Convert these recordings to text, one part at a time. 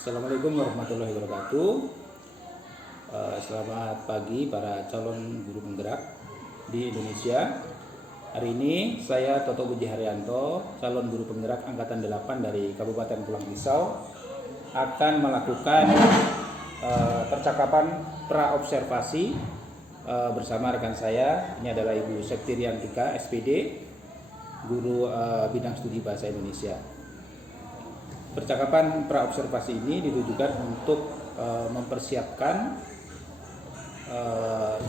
Assalamualaikum warahmatullahi wabarakatuh. Selamat pagi para calon guru penggerak di Indonesia. Hari ini saya Toto Budi Haryanto, calon guru penggerak angkatan 8 dari Kabupaten Pulang Pisau, akan melakukan percakapan praobservasi bersama rekan saya. Ini adalah Ibu Septiriantika, SPD, guru bidang studi bahasa Indonesia. Percakapan praobservasi ini ditujukan untuk mempersiapkan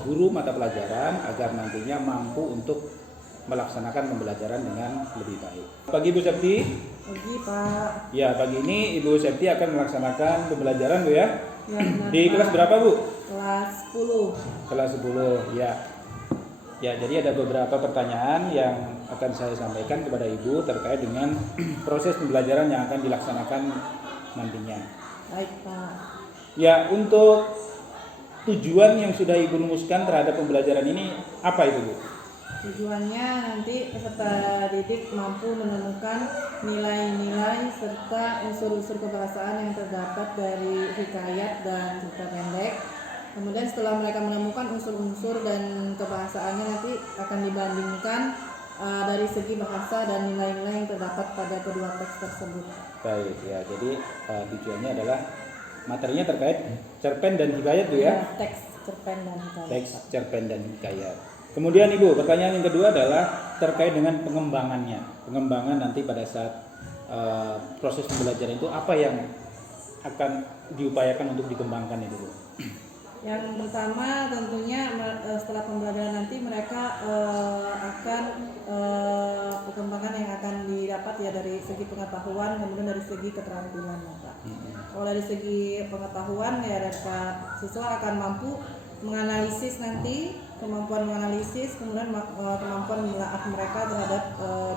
guru mata pelajaran agar nantinya mampu untuk melaksanakan pembelajaran dengan lebih baik. Pagi Ibu Septi. Pagi Pak. Ya, pagi ini Ibu Septi akan melaksanakan pembelajaran Bu ya. Ya benar, di Pak. kelas berapa Bu? Kelas 10. Kelas 10 ya. Ya, jadi ada beberapa pertanyaan yang akan saya sampaikan kepada Ibu terkait dengan proses pembelajaran yang akan dilaksanakan nantinya. Baik Pak. Ya, untuk tujuan yang sudah Ibu rumuskan terhadap pembelajaran ini apa itu Bu? Tujuannya nanti peserta didik mampu menemukan nilai-nilai serta unsur-unsur kebahasaan yang terdapat dari hikayat dan cerita pendek. Kemudian setelah mereka menemukan unsur-unsur dan kebahasaannya, nanti akan dibandingkan dari segi bahasa dan nilai-nilai yang terdapat pada kedua teks tersebut. Baik ya, jadi tujuannya adalah materinya terkait cerpen dan hikayat Bu ya? Teks, cerpen dan hikayat. Teks, cerpen dan hikayat. Kemudian Ibu, pertanyaan yang kedua adalah terkait dengan pengembangannya. Pengembangan nanti pada saat proses pembelajaran itu apa yang akan diupayakan untuk dikembangkan itu Bu? Yang pertama tentunya setelah pembelajaran nanti mereka akan perkembangan yang akan didapat ya dari segi pengetahuan, kemudian dari segi keterampilan Pak. Kalau dari segi pengetahuan ya siswa akan mampu menganalisis nanti, kemampuan menganalisis, kemudian kemampuan menelaah mereka terhadap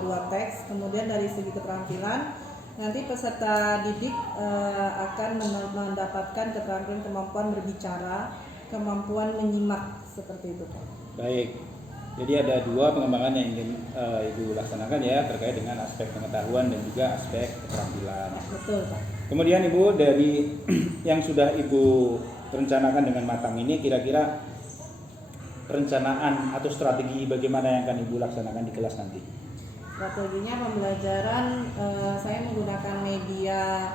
dua teks. Kemudian dari segi keterampilan nanti peserta didik akan mendapatkan keterampilan kemampuan berbicara, kemampuan menyimak, seperti itu Pak. Baik, jadi ada dua pengembangan yang ingin Ibu laksanakan ya terkait dengan aspek pengetahuan dan juga aspek keterampilan. Betul Pak. Kemudian Ibu, dari yang sudah Ibu rencanakan dengan matang ini, kira-kira perencanaan atau strategi bagaimana yang akan Ibu laksanakan di kelas nanti? Strateginya pembelajaran saya menggunakan media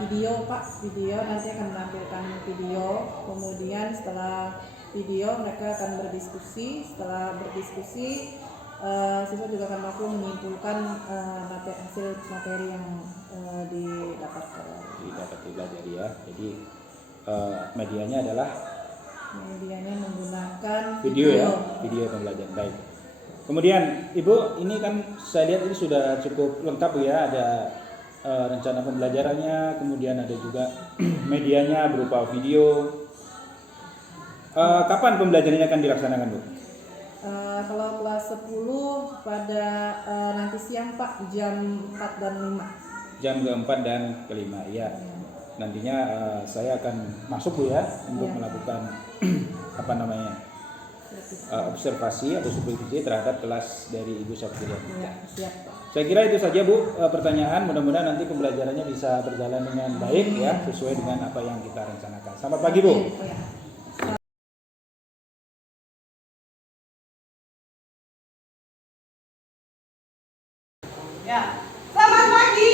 video Pak. Video nanti akan menampilkan video, kemudian setelah video mereka akan berdiskusi. Setelah berdiskusi siswa juga akan mampu menyimpulkan hasil materi yang didapatkan. Dipelajari ya. Jadi medianya adalah medianya menggunakan video ya, video pembelajaran. Baik. Kemudian Ibu, ini kan saya lihat ini sudah cukup lengkap ya, ada rencana pembelajarannya, kemudian ada juga medianya berupa video. Kapan pembelajarannya akan dilaksanakan Bu? Kalau kelas 10 pada nanti siang Pak, jam 4 dan 5. Jam ke-4 dan ke-5 ya. Nantinya saya akan masuk Bu ya untuk melakukan apa namanya? Observasi atau supervisi terhadap kelas dari Ibu Septiriantika. Ya, siap Pak. Saya kira itu saja Bu pertanyaan. Mudah-mudahan nanti pembelajarannya bisa berjalan dengan baik ya, sesuai dengan apa yang kita rencanakan. Selamat pagi Bu. Ya. Selamat pagi.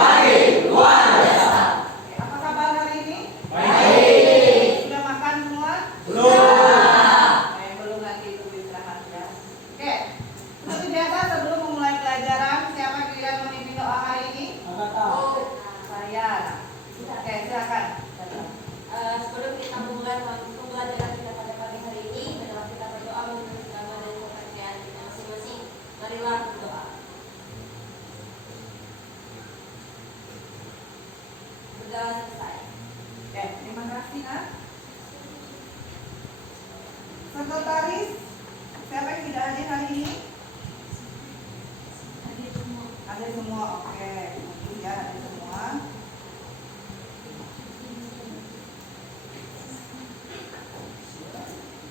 Pagi, luar biasa. Apa kabar hari ini? Baik. Sudah makan semua? Belum. Belum, nanti itu istirahat ya. Oke. Seperti biasa sebelum memulai pelajaran, siapa kira memimpin doa hari ini? Saya. Oke, silakan. Sebelum kita memulai pembelajaran kita pada pagi hari ini, adalah kita berdoa menurut agama dan kepercayaan kita masing-masing. Marilah berdoa. Berdoa selesai. Oke, terima kasih Nak. Sekretaris, siapa yang tidak hadir hari ini? Ada semua, oke. Ya, ada semua.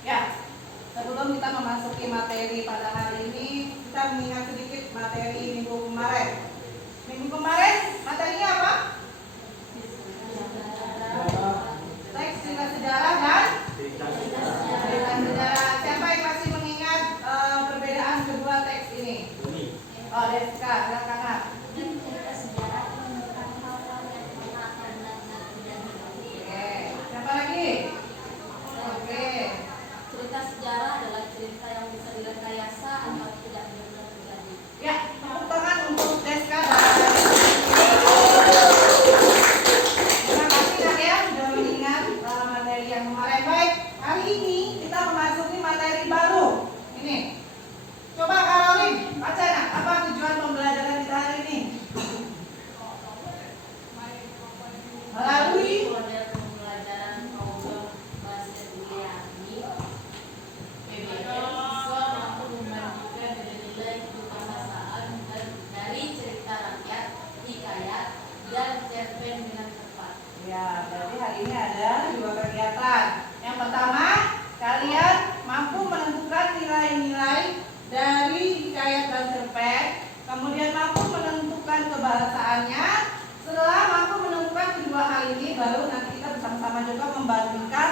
Ya, sebelum kita memasuki materi pada hari ini, kita mengingat sedikit materi minggu kemarin. Minggu kemarin membuat cerpen dengan cepat. Ya, berarti hari ini ada 2 kegiatan. Yang pertama, kalian mampu menentukan nilai-nilai dari hikayat dan cerpen, kemudian mampu menentukan kebahasaannya. Setelah mampu menemukan kedua hal ini, baru nanti kita bersama-sama juga membandingkan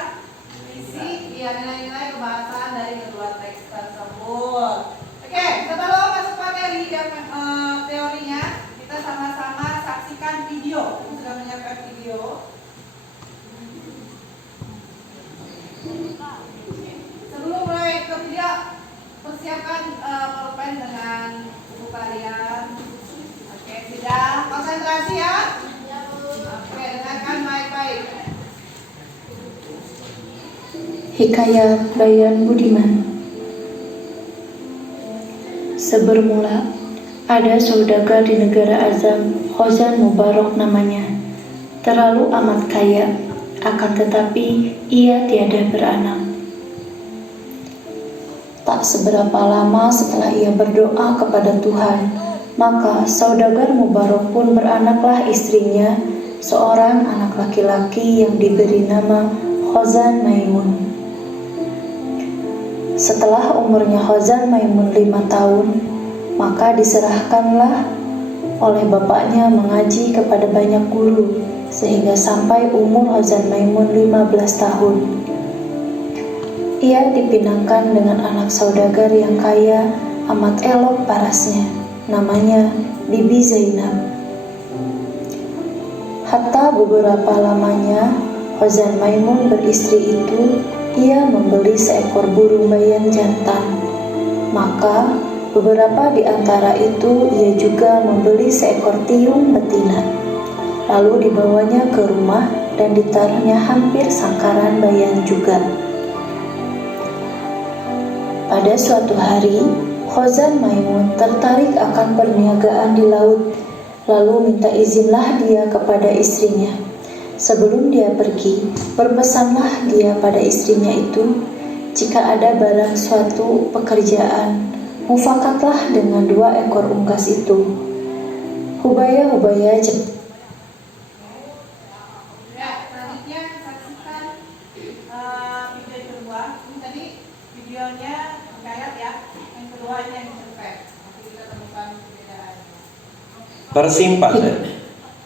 isi nilai-nilai kebahasaan dari kedua teks tersebut. Oke, sebelum masuk materi dan teorinya, kita sama-sama saksikan video. Kita sudah menyiapkan video. Sebelum mulai ke video, persiapkan pulpen dengan buku kalian. Oke, sudah konsentrasi ya. Oke, dengarkan baik-baik. Hikayat Bayan Budiman. Sebermula, ada saudagar di negara Azam, Khozan Mubarak namanya. Terlalu amat kaya, akan tetapi ia tiada beranak. Tak seberapa lama setelah ia berdoa kepada Tuhan, maka saudagar Mubarak pun beranaklah istrinya, seorang anak laki-laki yang diberi nama Khozan Maimun. Setelah umurnya Khozan Maimun 5 tahun, maka diserahkanlah oleh bapaknya mengaji kepada banyak guru, sehingga sampai umur Khozan Maimun 15 tahun. Ia dipinangkan dengan anak saudagar yang kaya, amat elok parasnya, namanya Bibi Zainab. Hatta beberapa lamanya Khozan Maimun beristri itu, ia membeli seekor burung bayan jantan. Maka beberapa di antara itu ia juga membeli seekor tiung betina. Lalu dibawanya ke rumah dan ditaruhnya hampir sangkaran bayan juga. Pada suatu hari, Khozan Maimun tertarik akan perniagaan di laut. Lalu minta izinlah dia kepada istrinya. Sebelum dia pergi, berpesanlah dia pada istrinya itu, jika ada barang suatu pekerjaan, mufakatlah dengan 2 ekor unggas itu. Hubaya-hubaya Ya, selanjutnya saksikan video kedua. Ini tadi videonya hikayat ya. Yang kedua ini yang cerpen. Nanti kita temukan perbedaan. Persimpanan.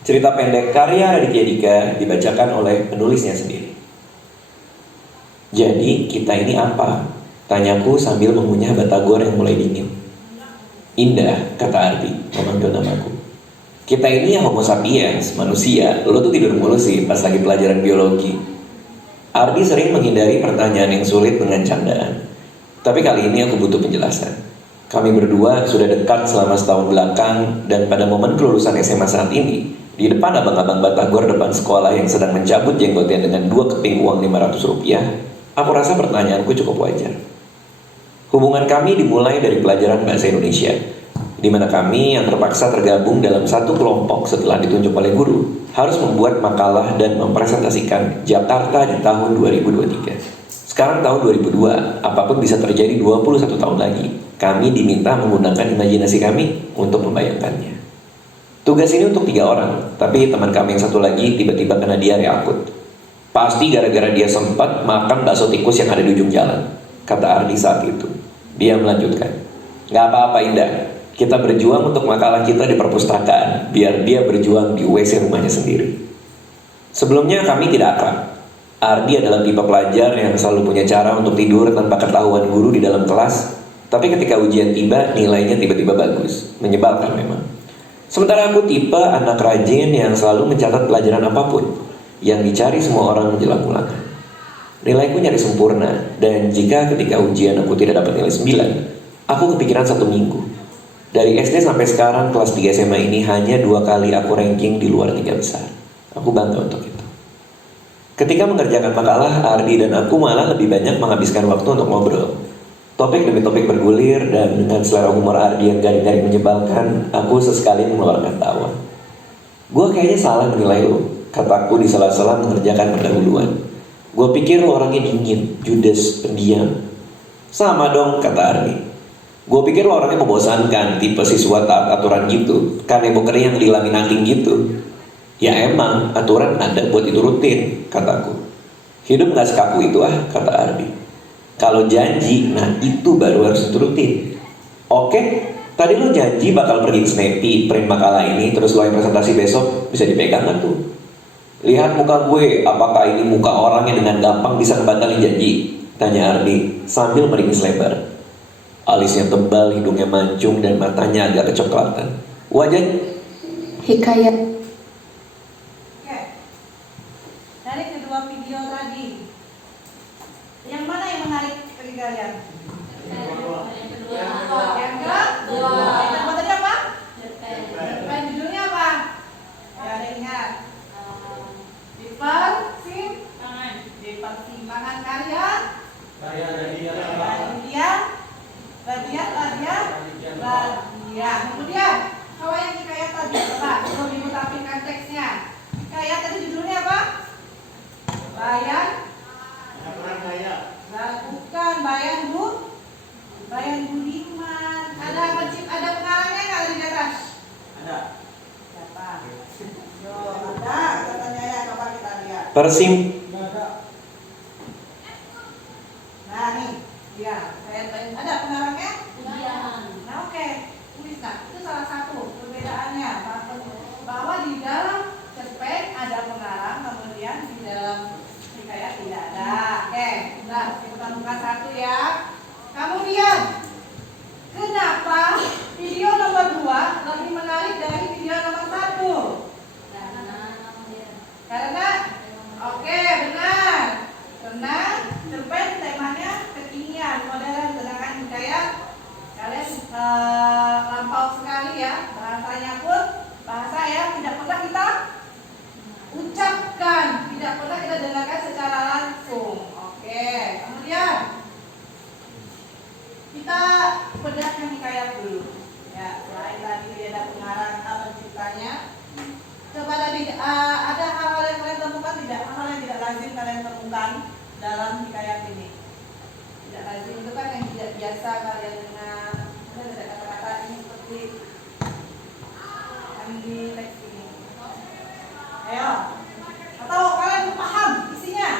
Cerita pendek karya Raditya Dika dibacakan oleh penulisnya sendiri. Jadi kita ini apa? Tanyaku sambil mengunyah batagor yang mulai dingin. Indah, kata Ardi, memanggil namaku. Kita ini yang homo sapiens, manusia. Lo tuh tidur mulu sih pas lagi pelajaran biologi. Ardi sering menghindari pertanyaan yang sulit dengan candaan. Tapi kali ini aku butuh penjelasan. Kami berdua sudah dekat selama setahun belakang, dan pada momen kelulusan SMA saat ini, di depan abang-abang batagor depan sekolah yang sedang mencabut jenggotnya dengan 2 keping uang 500 rupiah, aku rasa pertanyaanku cukup wajar. Hubungan kami dimulai dari pelajaran bahasa Indonesia, di mana kami yang terpaksa tergabung dalam satu kelompok setelah ditunjuk oleh guru, harus membuat makalah dan mempresentasikan Jakarta di tahun 2023. Sekarang tahun 2002, apapun bisa terjadi 21 tahun lagi. Kami diminta menggunakan imajinasi kami untuk membayangkannya. Tugas ini untuk 3 orang, tapi teman kami yang satu lagi tiba-tiba kena diare akut. Pasti gara-gara dia sempat makan bakso tikus yang ada di ujung jalan, kata Ardi saat itu. Dia melanjutkan, "Gak apa-apa Indah, kita berjuang untuk makalah kita di perpustakaan, biar dia berjuang di WC rumahnya sendiri." Sebelumnya kami tidak akrab. Ardi adalah tipe pelajar yang selalu punya cara untuk tidur tanpa ketahuan guru di dalam kelas, tapi ketika ujian tiba, nilainya tiba-tiba bagus. Menyebalkan memang. Sementara aku tipe anak rajin yang selalu mencatat pelajaran apapun yang dicari semua orang menjelang ulangan. Nilaiku nyaris sempurna, dan jika ketika ujian aku tidak dapat nilai 9, aku kepikiran 1 minggu. Dari SD sampai sekarang kelas 3 SMA ini hanya 2 kali aku ranking di luar 3 besar. Aku bangga untuk itu. Ketika mengerjakan makalah, Ardi dan aku malah lebih banyak menghabiskan waktu untuk ngobrol. Topik demi topik bergulir, dan dengan selera humor Ardi yang garing-garing menyebalkan, aku sesekali mengeluarkan tawa. "Gue kayaknya salah menilai lo," kataku di sela-sela mengerjakan pendahuluan. "Gue pikir lo orangnya dingin, judes, pendiam." "Sama dong," kata Ardi. "Gue pikir lo orangnya membosankan, tipe siswa taat aturan gitu, kanebo kering yang dilaminating gitu." Ya emang, aturan ada buat diturutin, kataku. Hidup gak sekaku itu kata Ardi. Kalau janji, nah itu baru harus diturutin. Oke, tadi lo janji bakal pergi ke Snappy, print makalah ini, terus lo yang presentasi besok, bisa dipegang kan tuh? Lihat muka gue, apakah ini muka orang yang dengan gampang bisa ngebatalin janji? Tanya Ardi sambil meringis lebar. Alisnya tebal, hidungnya mancung, dan matanya agak kecoklatan. Wajah Hikayat Oke. Dari kedua video tadi, yang mana yang menarik bagi kalian? Yang kedua. Yang kedua. Yang kedua tadi apa? Dan judulnya apa? Ya, ada ingat. Dipersimpangan karya. Bagian. Kemudian, kalau yang hikayat tadi, coba sebelum ibu tampilkan teksnya. Hikayat tadi judulnya apa? Bayan. Bukan Bayan Budiman. Ada pengarangnya nggak di atas? Ada. Siapa? Yo, ada. Katanya ya, coba kita lihat. Persim. Nah nih, dia. Ada pengarangnya? Ujian. Nah oke, tulis. Nah itu salah satu perbedaannya. Bahwa di dalam cerpen ada pengarang, kemudian di dalam hikayat tidak ada. Oke, nah kita buka satu ya. Kemudian, kenapa video nomor 2 lebih menarik dari video nomor 1? Karena, oke benar. Karena cerpen temanya kekinian, modern, sedangkan hikayat kalian lampau sekali ya. Bahasanya pun bahasa yang tidak pernah kita ucapkan, tidak pernah kita dengarkan secara langsung. Oke, kemudian kita bedahkan hikayat dulu. Ya, selain tadi dia ada pengarang penciptanya. Coba tadi ada hal-hal yang kalian temukan tidak? Hal-hal yang tidak lazim kalian temukan dalam hikayat ini. Tidak lazim itu kan yang tidak biasa kalian dengar. Ada kata-kata ini seperti yang di teks ini. Ayo, atau kalian paham isinya?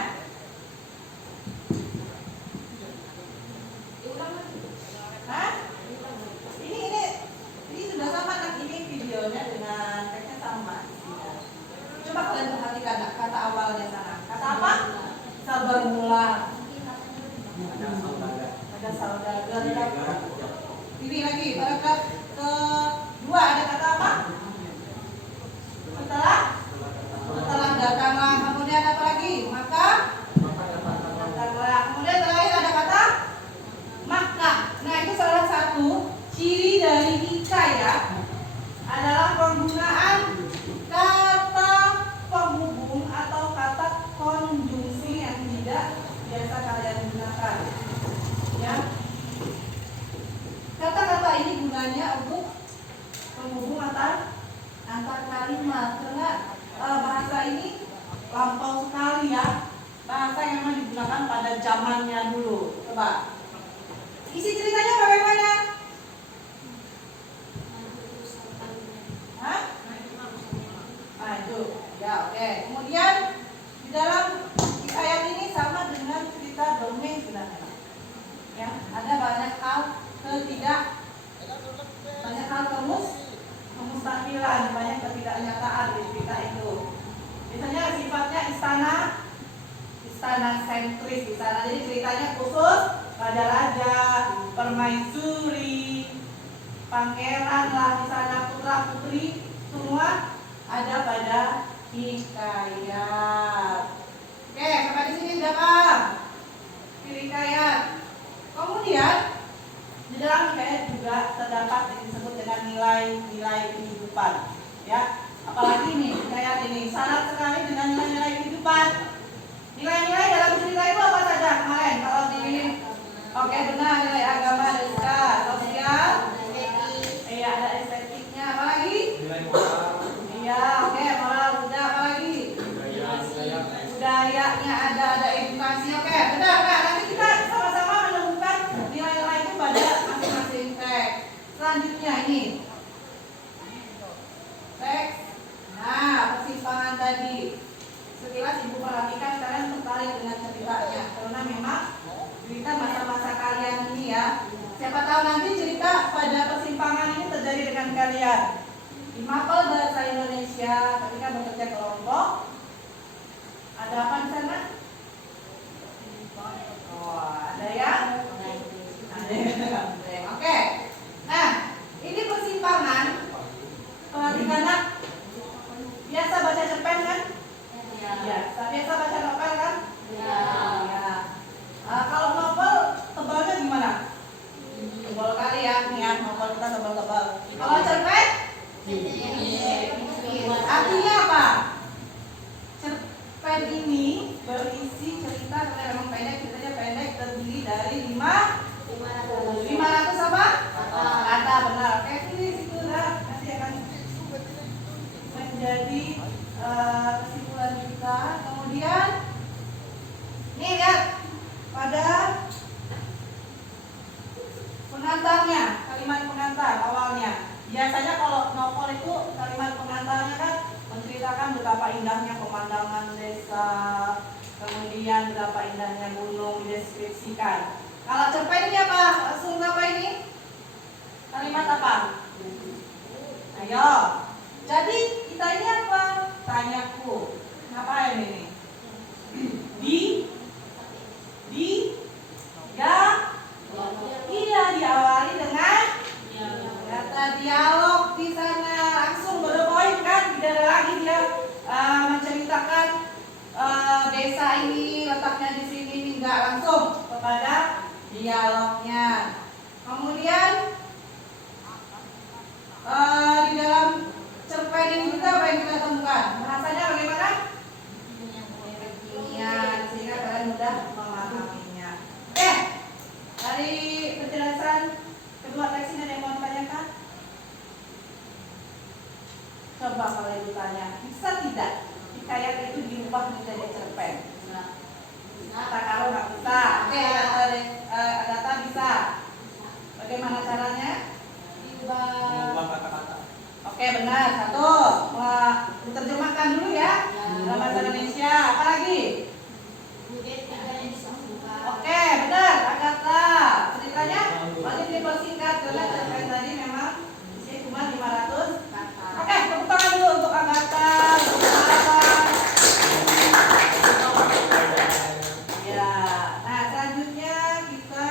Hah? Ini sudah sama kan? Ini videonya dengan teksnya sama. Coba kalian perhatikan kata awalnya sana. Kata apa? Sabar mula. Ada saudara. Ini lagi paragraf kedua ada kata apa? Setelah datanglah. Kemudian apa lagi? Maka datanglah. Kemudian terakhir ada kata maka. Nah itu salah satu ciri dari hikayat adalah penggunaan kata penghubung atau kata konjungsi yang tidak biasa kalian gunakan. Ya. Kata-kata ini gunanya untuk penghubung antar kalimat karena bahasa ini lampau sekali ya. Bahasa yang memang digunakan pada zamannya dulu. Coba. Isi ceritanya bagaimana? Hah? Ah itu, ya oke. Kemudian di dalam ayat ini sama dengan cerita dongeng sebenarnya. Ya, ada banyak hal kemustahilan, banyak ketidaknyataan di cerita itu. Biasanya sifatnya istana sentris di sana. Jadi ceritanya khusus raja-raja, permaisuri, pangeran lah di sana, putra-putri, semua ada pada hikayat. Oke, sampai di sini sudah paham? Hikayat. Kemudian di dalam hikayat juga terdapat yang disebut dengan nilai-nilai kehidupan. Ya, apalagi nih hikayat ini syarat sekali dengan nilai-nilai kehidupan. Nilai-nilai dalam cerita itu apa saja kemarin? Kalau di oke benar, nilai agama, ada sosial, iya ada estetiknya, apalagi? Iya, oke, moral, udah apalagi? Budayanya ada edukasi, oke, benar. Nah, nanti kita sama-sama menemukan nilai-nilai itu pada masing-masing teks. Selanjutnya ini teks. Nah, persimpangan tadi. Sekilas Ibu perhatikan kalian tertarik dengan ceritanya karena memang cerita masa-masa kalian ini ya. Siapa tahu nanti cerita pada persimpangan ini terjadi dengan kalian. Di mapel bahasa Indonesia ketika bekerja kelompok ada apa di sana? Oh, ada ya? Oke. Nah, ini persimpangan. Perhatikan nak. Biasa baca cerpen kan? Ya. Biasa baca novel kan? Ya. Kalau novel tebalnya gimana? Tebal kali ya, nih ya, novel kita tebal-tebal. Kalau cerpen? Artinya apa? Cerpen ini berisi cerita karena memang pendek, ceritanya pendek, terdiri dari 500 apa? Kata, benar. Oke, ini situ dah nanti akan menjadi kesimpulan kita. Kemudian nih lihat pada pengantarnya, kalimat pengantar awalnya. Biasanya kalau novel itu kalimat pengantarnya kan menceritakan betapa indahnya pemandangan desa, kemudian betapa indahnya gunung dideskripsikan. Kalau cerpen ini apa? Langsung apa ini? Kalimat apa? Ayo. Jadi kita ini apa? Tanyaku. Ngapain ini? Iya, diawali dengan kata dialog di sana. Langsung berpoin kan? Tidak ada lagi dia menceritakan desa ini letaknya di sini, enggak, langsung kepada dialognya. Kemudian di dalam cerpen ini juga apa yang kita temukan? Bahasanya bagaimana? Kekinian, sehingga kalian mudah memahaminya. Oke, dari penjelasan kedua teks ini ada yang mau ditanyakan? Coba kalau ibu tanya, bisa tidak hikayat itu diubah menjadi cerpen? Kata kalau nggak bisa. Oke, kata bisa. Bagaimana caranya? Diubah kata-kata. Oke, benar. Satu, diterjemahkan dulu ya dalam bahasa Indonesia. Apa lagi? Oke, benar. Kata-kata. Ceritanya masih dipersingkat karena cerpen tadi memang isinya cuma 500 kata. Oke, tepuk tangan dulu untuk Agatha. Ya, nah selanjutnya kita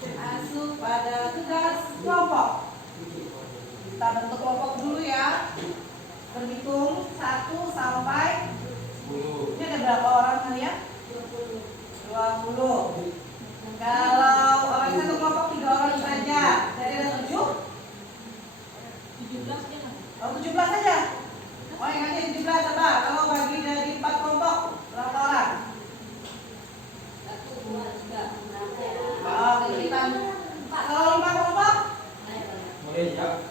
masuk pada tugas kelompok. Kita bentuk kelompok dulu ya. Berhitung 1 sampai 10. Ini ada berapa orang kalian? 20. Kalau orang satu kelompok 3 orang saja. Jadi ada 7? 17 saja. Oh, yang ada 17 apa? Kalau bagi dari 4 kelompok berapa orang? 1, 2, 3, 4. Oh, kita 4. Kalau 5 kelompok? Boleh ya.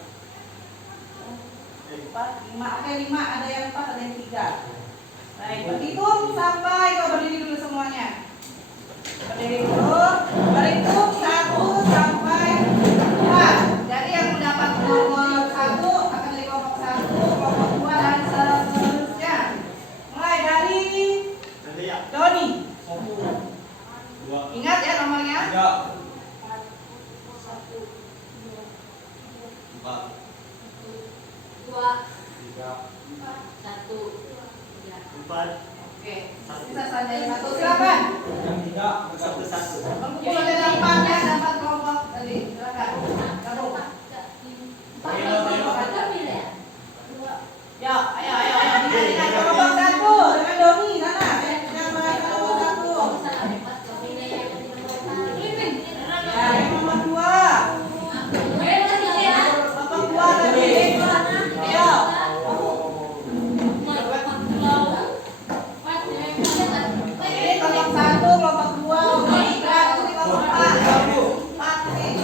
4, 5. Oke, 5 ada yang 4, ada yang 3. Baik, berhitung sampai kau berdiri dulu semuanya. Berdiri dulu. Berhitung 1 sampai 4. Jadi yang mendapat nomor 1 akan dari kelompok 1, kelompok 2 dan seterusnya. Mulai dari Doni. 2. Ingat ya nomornya? 3. 4. 2, 3. 1, 4. Oke, bisa saja yang 1. Silakan. Yang 3 bersatu satu. Berkumpul ada 4 ya, dapat kelompok tadi. Silakan. Gabung. Ya, ayo. Dengan kelompok 1 dengan Doni sana. Yang kelompok 1. Ya, yang nomor 2. Kelompok 2 tadi. Ayo. Ini kelompok 1, kelompok 2, kelompok 3, ini kelompok 4. 4 nih.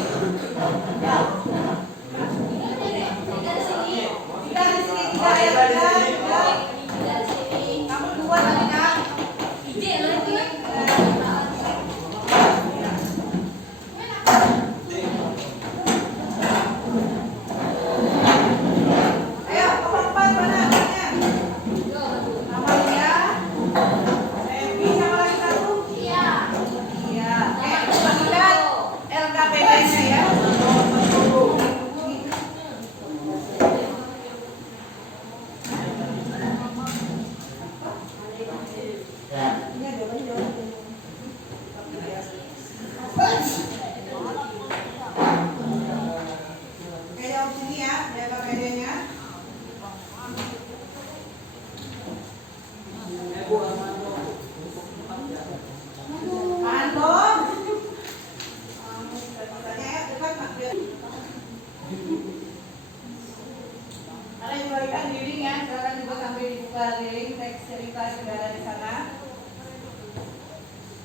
garing teks cerita sudah ada di sana.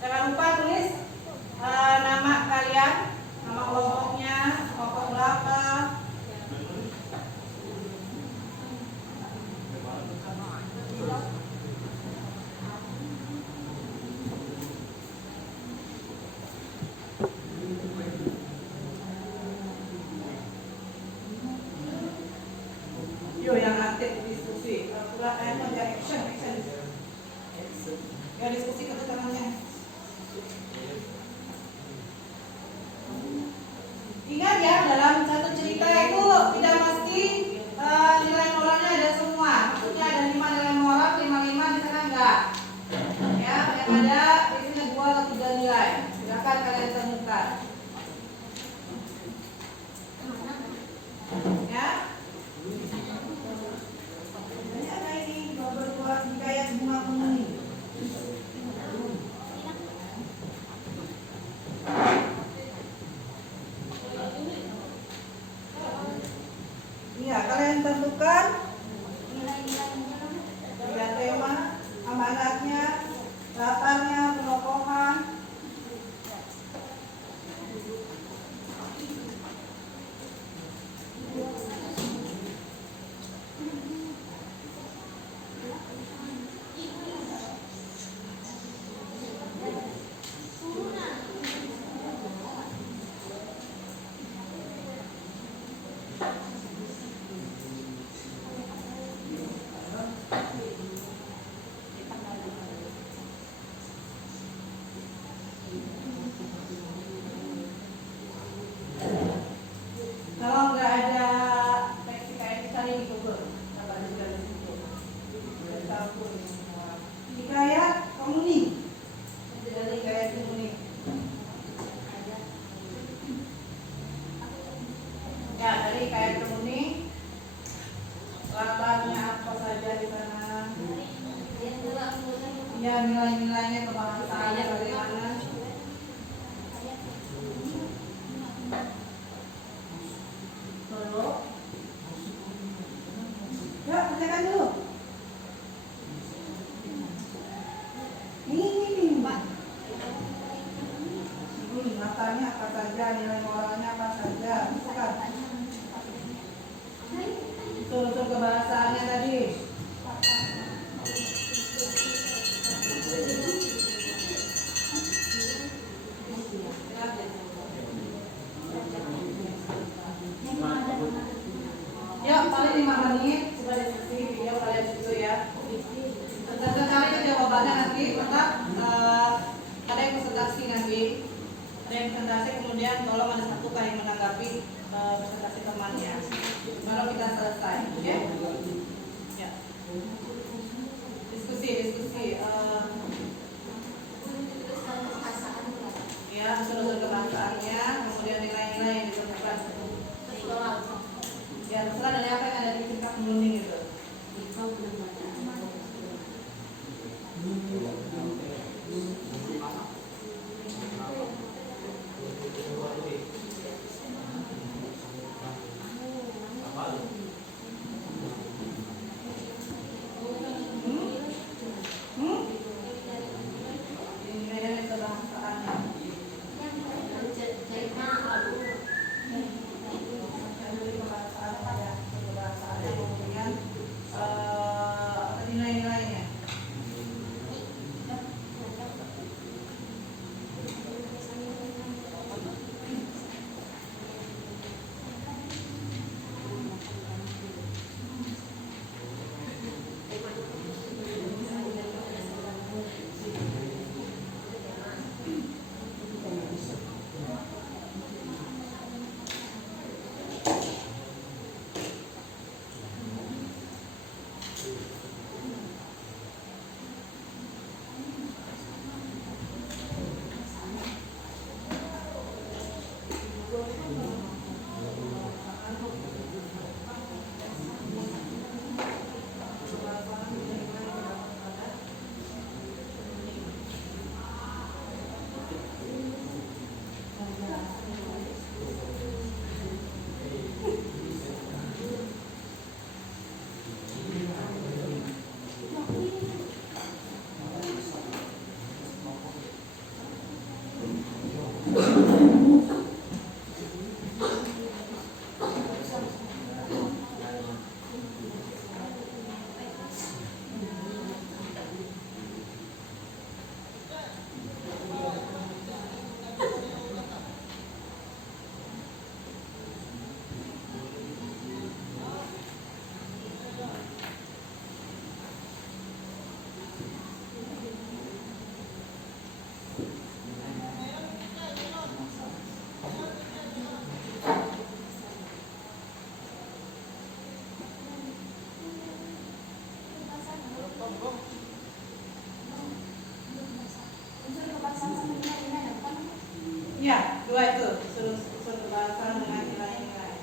Jangan lupa tulis nama kalian, nama kelompoknya, kelompok berapa. Yo yang aktif diskusi, action. Ya diskusi ke temannya. Ingat ya, dalam satu cerita itu tidak mesti nilai moralnya ada semua. Maksudnya ada 5 nilai moral, 5 di sana enggak. Ya, yang ada biasanya 2 atau 3 nilai. Silakan kalian temukan. Ya. Banyak ada ini berbuat hikayat bunga kuning. Iya, kalian tentukan tiga tema, amanatnya, latarnya, penokohan. Kalau nggak ada teks hikayat cari di Google, apa juga di situ. Hikayat komuni, dari hikayat komuni. Ya, dari hikayat komuni, latarnya apa saja di sana. Ya, nilai-nilainya kebangsaannya bagaimana. Ya, kerjakan dulu. Ini, Mbak. Latarnya apa saja, nilai moralnya apa saja. Bukan. Unsur kebahasaannya tadi. Ya, dua itu unsur kebangsaan dengan nilai-nilai.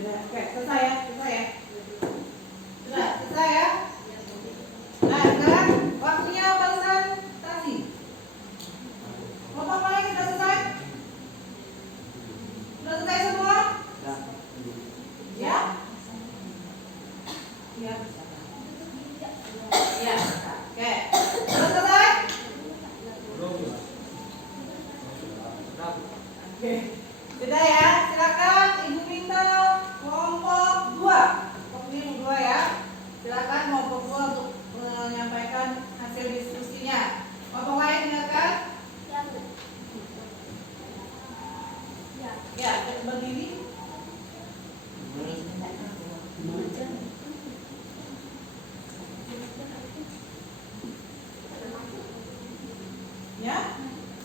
Oke, selesai ya, selesai ya. Sudah, selesai ya. Nah, sekarang waktunya presentasi. Kelompok lain sudah selesai? Sudah selesai semua? Ya? Ya. Ya. Oke. Sudah selesai? Oke. Sudah ya, silakan Ibu minta kelompok 2. Kelompok ini 2 ya. Silakan kelompok 2 untuk menyampaikan hasil diskusinya. Kelompok lain silakan. Ya, berdiri. Ya.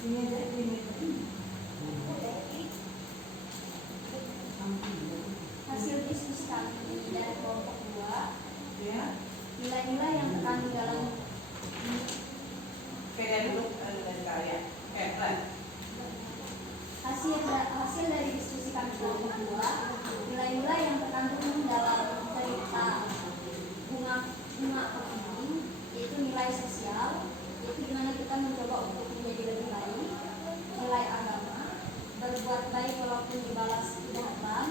Ini aja ini. Hasil diskusi kami dari kelompok 2, Ya. nilai-nilai yang terkandung dalam Oke, dari dulu dari kalian. Oke, baik. hasil dari diskusi kami kelompok 2, nilai-nilai yang terkandung dalam cerita bunga kepiting, yaitu nilai sosial, yaitu dimana kita mencoba untuk menjadi lebih baik, nilai agama, berbuat baik walaupun dibalas kejahatan,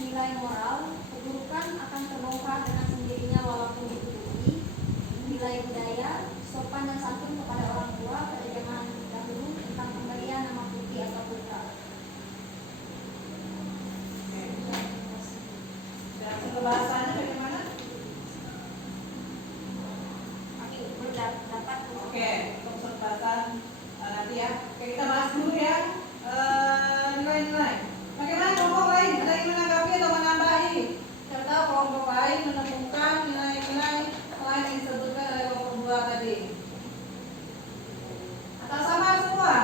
nilai moral, keburukan akan terbongkar dengan sendirinya walaupun ditutupi, nilai budaya, sopan dan santun kepada orang tua pada zaman dahulu tentang pemberian nama putih atau putra. Dan pembahasannya bagaimana? Kami berdapat Oke, untuk pembahasan nanti ya. Oke, kita bahas dulu ya nilai-nilai. Bagaimana kelompok lain? Ada yang menanggapi atau menambahi? Serta kelompok lain menemukan nilai-nilai lain yang disebutkan oleh kelompok 2 tadi. Atau sama semua?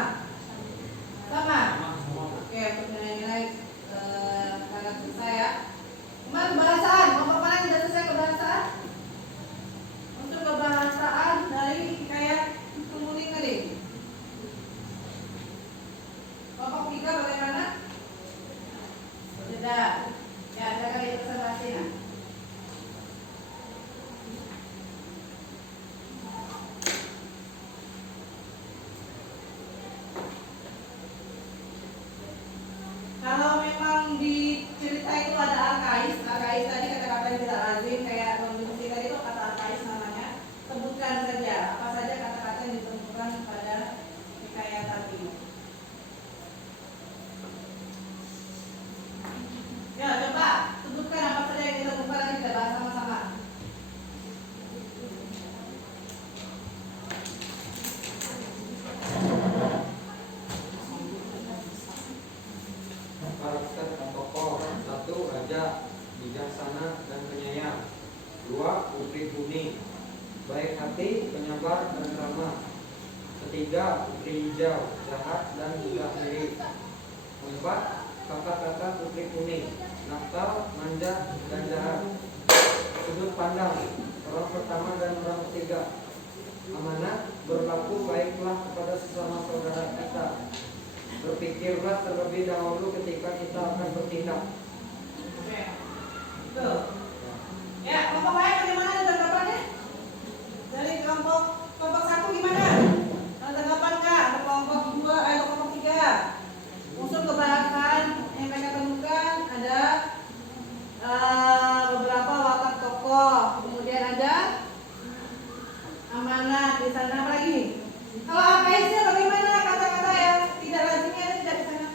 Sama? Oke, untuk nilai-nilai kalian selesai ya. Kemudian kebahasaan, kelompok mana yang sudah selesai kebahasaan? Untuk kebahasaan dari kayak kuning tadi. Kelompok 3 bagaimana? Sudah. Ya, silakan dipresentasi nah. Kalau memang di cerita itu ada arkais tadi kata-kata yang tidak lazim kayak kondisi tadi itu kata arkais namanya. Sebutkan saja apa saja kata-kata yang ditemukan pada hikayat tadi. Ya, coba sebutkan apa saja yang ditemukan, kita bahas sama-sama. karakter tokoh. 1. Raja, bijaksana dan penyayang. 2. Putri kuning, baik hati, penyabar dan ramah. 3. Putri hijau, jahat dan mudah iri. 4. Kakak-kakak putri kuning, nakal, manja dan jahat. Sudut pandang, orang pertama dan orang ketiga. Amanat, berlaku baiklah kepada sesama saudara kita. Berpikirlah terlebih dahulu ketika kita akan bertindak. Tuh. Ya, kelompok lain bagaimana tanggapannya? Dari kelompok 1 gimana? Ada tanggapan kah? Ada kelompok 2, ada kelompok 3. Unsur kebahasan yang mereka temukan ada beberapa watak tokoh, kemudian ada amanat di sana. Apa lagi? Kalau APS-nya bagaimana? Kata-kata yang tidak lazimnya ada tidak di sana?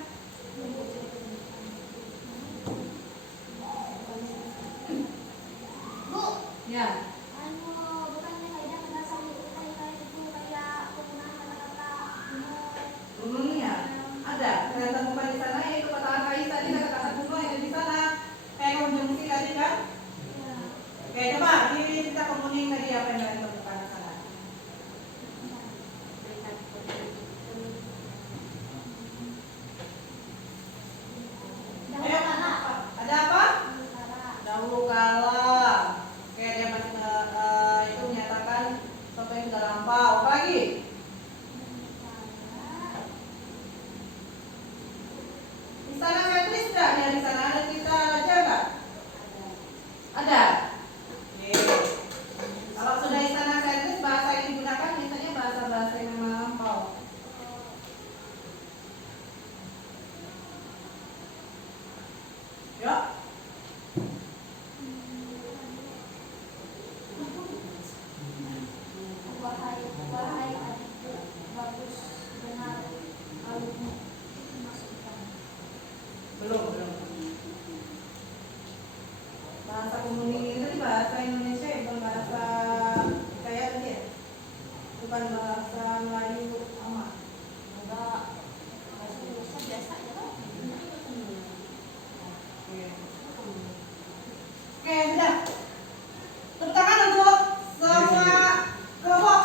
Bu, Ya. bukannya kaidah berdasar kaidah itu kayak penggunaan kata-kata Umumnya ada. Saya temukan di sana yaitu kata APS tadi, kata-kata kuno yang ada di sana. Kayak konjungsi tadi kan? Oke, coba kita kemuning tadi apa yang kalian temukan di sana. Ayo, ada apa? Dahulu kala. Oke, dia masih itu menyatakan sesuatu yang sudah lampau. Apa lagi? Di sana setris enggak? Ya, di sana ada cerita raja enggak? Ada. Oke. Kalau sudah istana setris, bahasa yang digunakan biasanya bahasa-bahasa yang memang lampau. Yuk. wahai adikku, bagus benar kalungmu masukkan. Belum. Bahasa kemuning itu tadi bahasa Indonesia, bukan bahasa kayak tadi ya? Bukan bahasa Melayu amat. Enggak, bahasa Indonesia biasa aja kan? Oke, sudah. Tepuk tangan untuk semua kelompok.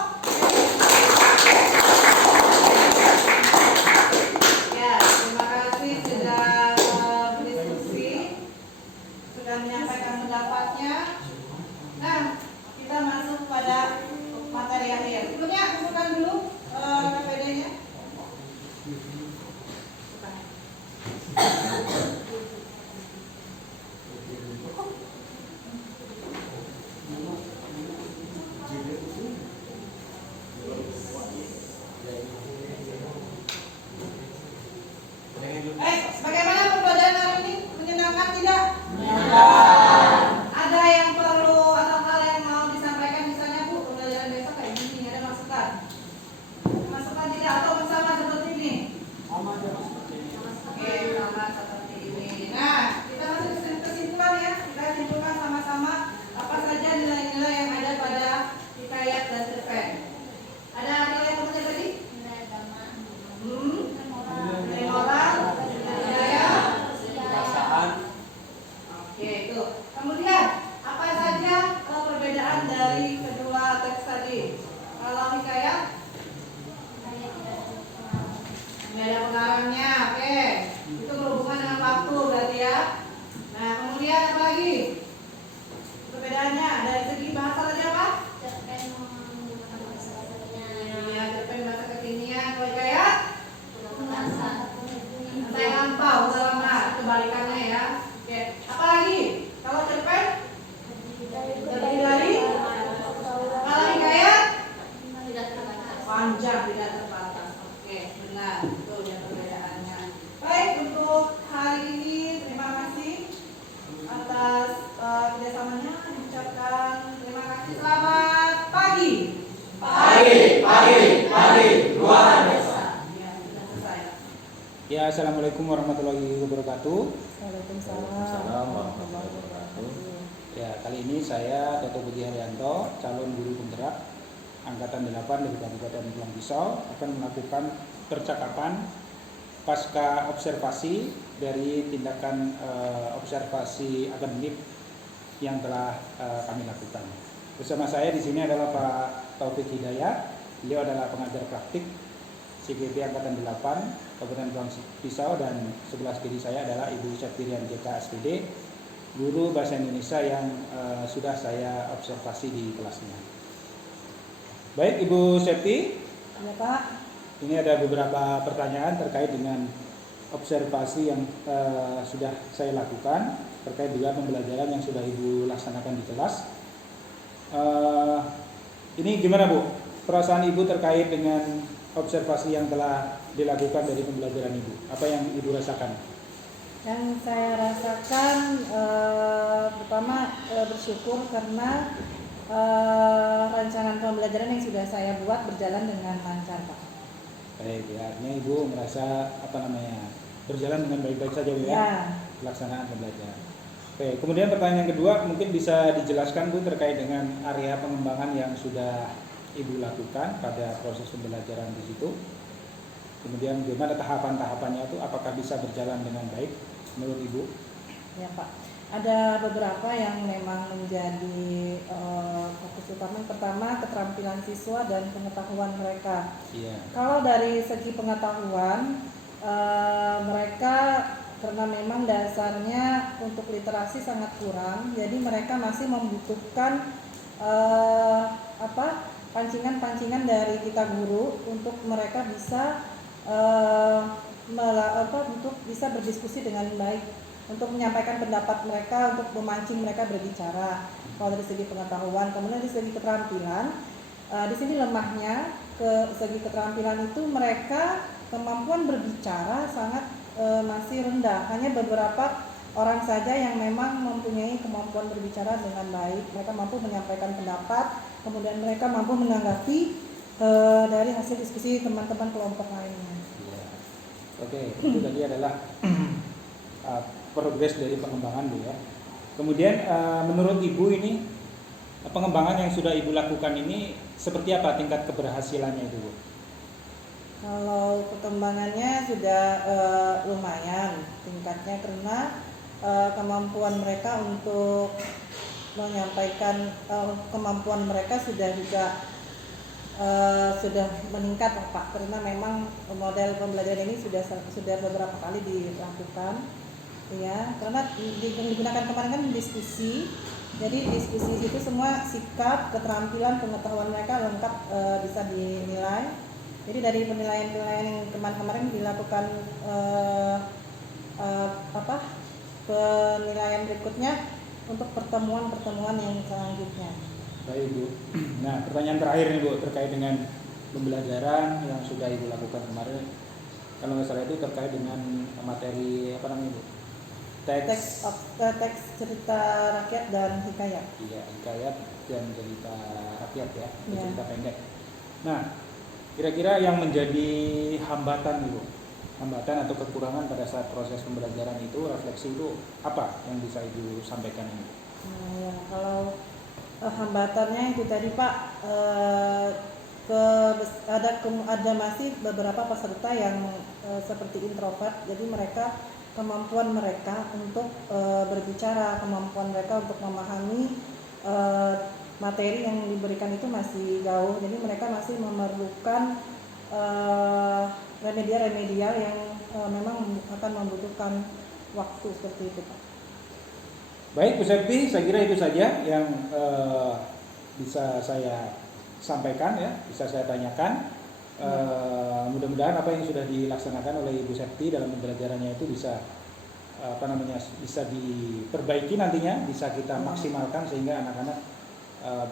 Ya, terima kasih sudah berdiskusi, sudah menyampaikan pendapatnya. Nah, kita masuk pada materi akhir. Sebelumnya kumpulkan dulu KPD-nya. Bagaimana perbedaan hari ini? Menyenangkan tidak? Ada yang perlu atau hal yang mau disampaikan misalnya Bu, pembelajaran besok kayak gini, ada masukan? Masukan tidak atau bersama seperti ini? Oke, sama seperti ini. Nah, kita masuk ke kesimpulan ya. Kita simpulkan sama-sama apa saja nilai-nilai yang ada pada hikayat dan cerpen. Ada nilai apa saja tadi? Nilai agama, Nilai moral, budaya. Oke, itu. Kemudian apa saja perbedaan dari kedua teks tadi? Kalau hikayat nggak ada pengarangnya, oke. Itu berhubungan dengan waktu berarti ya. Nah, kemudian apa lagi? Perbedaannya dari segi bahasa tadi apa? cerpen menggunakan bahasa kekinian. Iya, cerpen bahasa kekinian. Kalau hikayat Bahasa saya lampau, selama kebalikannya ya. Oke, apa lagi? Kalau cerpen terdiri dari, kalau hikayat tidak terbatas. panjang tidak terbatas. Oke, benar. Itu yang perbedaannya. Baik, untuk hari ini terima kasih atas kerjasamanya. Diucapkan terima kasih. Selamat pagi. Luar biasa. Ya, sudah selesai. Ya, assalamualaikum warahmatullahi wabarakatuh. Waalaikumsalam. warahmatullahi wabarakatuh. Ya, kali ini saya Toto Budi Haryanto, calon guru penggerak Angkatan 8 dari Kabupaten Pulang Pisau, akan melakukan percakapan pasca observasi dari tindakan observasi akademik yang telah kami lakukan. Bersama saya di sini adalah Pak Taufik Hidayat. Beliau adalah pengajar praktik CGP Angkatan 8 Kabupaten Pulang Pisau, dan sebelah kiri saya adalah Ibu Septirian JK SPD, guru bahasa Indonesia yang sudah saya observasi di kelasnya. Baik Ibu Septi, Ya Pak. ini ada beberapa pertanyaan terkait dengan observasi yang sudah saya lakukan, terkait juga pembelajaran yang sudah Ibu laksanakan di kelas. Ini gimana Bu? Perasaan Ibu terkait dengan observasi yang telah dilakukan dari pembelajaran Ibu? Apa yang Ibu rasakan? Yang saya rasakan pertama bersyukur karena rancangan pembelajaran yang sudah saya buat berjalan dengan lancar Pak. Baik, ya, artinya Ibu merasa berjalan dengan baik-baik saja Bu ya? Pelaksanaan pembelajaran. Oke, kemudian pertanyaan kedua mungkin bisa dijelaskan Bu terkait dengan area pengembangan yang sudah Ibu lakukan pada proses pembelajaran di situ. Kemudian bagaimana tahapan-tahapannya itu, apakah bisa berjalan dengan baik menurut Ibu? Ya Pak, ada beberapa yang memang menjadi fokus utama. Pertama, keterampilan siswa dan pengetahuan mereka. Iya. Kalau dari segi pengetahuan, mereka karena memang dasarnya untuk literasi sangat kurang, jadi mereka masih membutuhkan pancingan-pancingan dari kita guru untuk mereka bisa untuk bisa berdiskusi dengan baik, untuk menyampaikan pendapat mereka, untuk memancing mereka berbicara. Kalau dari segi pengetahuan, kemudian dari segi keterampilan, di sini lemahnya ke segi keterampilan itu mereka kemampuan berbicara sangat masih rendah. Hanya beberapa orang saja yang memang mempunyai kemampuan berbicara dengan baik. Mereka mampu menyampaikan pendapat, kemudian mereka mampu menanggapi dari hasil diskusi teman-teman kelompok lainnya. Ya. Oke, itu tadi adalah progres dari pengembangan Bu ya. Kemudian menurut Ibu ini pengembangan yang sudah Ibu lakukan ini seperti apa tingkat keberhasilannya itu Bu? Kalau perkembangannya sudah lumayan tingkatnya, karena kemampuan mereka untuk menyampaikan kemampuan mereka sudah juga sudah meningkat Pak, karena memang model pembelajaran ini sudah beberapa kali dilakukan ya, karena digunakan kemarin kan diskusi, jadi diskusi itu semua sikap, keterampilan, pengetahuan mereka lengkap bisa dinilai. Jadi dari penilaian-penilaian yang kemarin dilakukan penilaian berikutnya untuk pertemuan-pertemuan yang selanjutnya. Baik Bu. Nah, pertanyaan terakhir nih Bu terkait dengan pembelajaran yang sudah Ibu lakukan kemarin. Kalau nggak salah itu terkait dengan materi apa namanya Bu? Teks cerita rakyat dan hikayat. Iya, hikayat dan cerita rakyat ya, Ya. cerita pendek. Nah, kira-kira yang menjadi hambatan Ibu, hambatan atau kekurangan pada saat proses pembelajaran itu, refleksi itu apa yang bisa Ibu sampaikan ini? Ya, kalau hambatannya itu tadi Pak, ada masih beberapa peserta yang seperti introvert, jadi mereka kemampuan mereka untuk berbicara, kemampuan mereka untuk memahami materi yang diberikan itu masih jauh, jadi mereka masih memerlukan remedial yang memang akan membutuhkan waktu seperti itu Pak. Baik Bu Septi, saya kira itu saja yang bisa saya sampaikan ya, bisa saya tanyakan. Mudah-mudahan apa yang sudah dilaksanakan oleh Ibu Septi dalam pembelajarannya itu bisa bisa diperbaiki nantinya, bisa kita maksimalkan sehingga anak-anak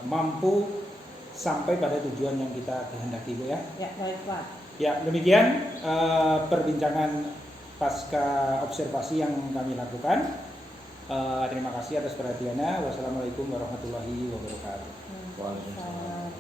mampu sampai pada tujuan yang kita kehendaki Bu ya. Ya, baik Pak. Ya, demikian perbincangan pasca observasi yang kami lakukan. Terima kasih atas perhatiannya. Wassalamualaikum warahmatullahi wabarakatuh. Waalaikumsalam.